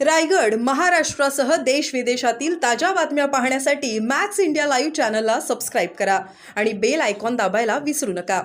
रायगड, महाराष्ट्रासह देश विदेशातील ताज्या बातम्या पाहण्यासाठी मॅक्स इंडिया लाईव्ह चॅनलला सबस्क्राईब करा आणि बेल आयकॉन दाबायला विसरू नका।